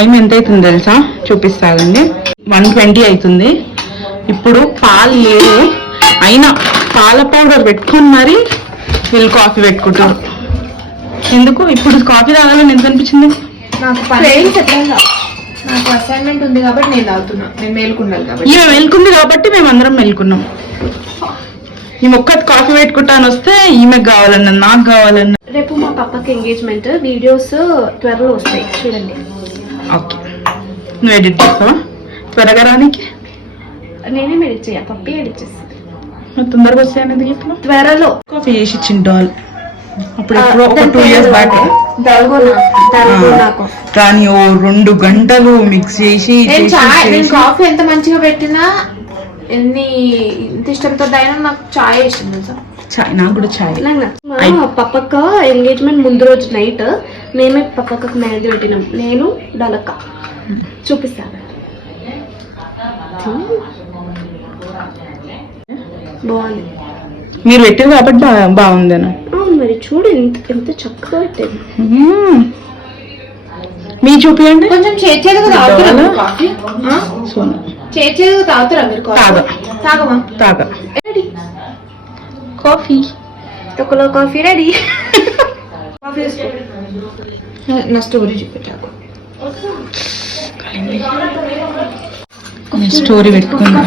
Time ఎంత అవుతుంది తెలుసా? చూపిస్తానండి. 1:20 అవుతుంది. ఇప్పుడు పాలు లేవు, అయినా పాల పౌడర్ పెట్టుకొని మరి వీళ్ళు కాఫీ పెట్టుకుంటారు. ఎందుకు ఇప్పుడు కాఫీ తాగాలని ఎంత అనిపించింది? నాకు అసైన్మెంట్ ఉంది కాబట్టి నేను తాగుతున్నా. నేను మేలుకున్నాను కాబట్టి. ఇక మేలుకుంది కాబట్టి మేము అందరం మేలుకున్నాం. ఈమె ఒక్కటి కాఫీ పెట్టుకుంటాను వస్తే ఈమెకు కావాలన్నా నాకు కావాలన్నా. రేపు మా పప్పకి ఎంగేజ్మెంట్ వీడియోస్ త్వరలో వస్తాయి చూడండి. ఓకే, నువ్వు ఎడిట్ చేస్తావా త్వరగా రానికి? నేనే ఎడిట్ చేయ, పప్పి ఎడిట్ చేస్తాను. తొందరగా వస్తాయి అనేది చెప్పిన త్వరలో. కాఫీ చేసి ఇచ్చిండు వాళ్ళు అప్పుడు ఎప్పుడో ఒక 2 years బ్యాక్. కానీ ఓ 2 గంటలు మిక్స్ చేసి కాఫీ ఎంత మంచిగా పెట్టినా ఎంత ఇష్టంతో అయినా నాకు చాయ్ ఇష్టం తెలుసా. చాయ్ నాకు కూడా చాయ్. పప్పక్క ఎంగేజ్మెంట్ ముందు రోజు నైట్ మేమే పప్పక్కకు మెహందీ పెట్టినాం, నేను డలక్క. చూపిస్తాను. బాగుంది. మీరు పెట్టారు కాబట్టి బాగుంది అన్న. మరి చూడు ఎంత చక్కగా పెట్టారు. మీ చూపియండి. కొంచెం చేసేది తాగుతారా మీరు? తాగమా? తాగా. కాఫీ తొక్కలో కాఫీ రెడీ. కాఫీ నా స్టోరీ చూపెట్టాను. స్టోరీ పెట్టుకుందాం.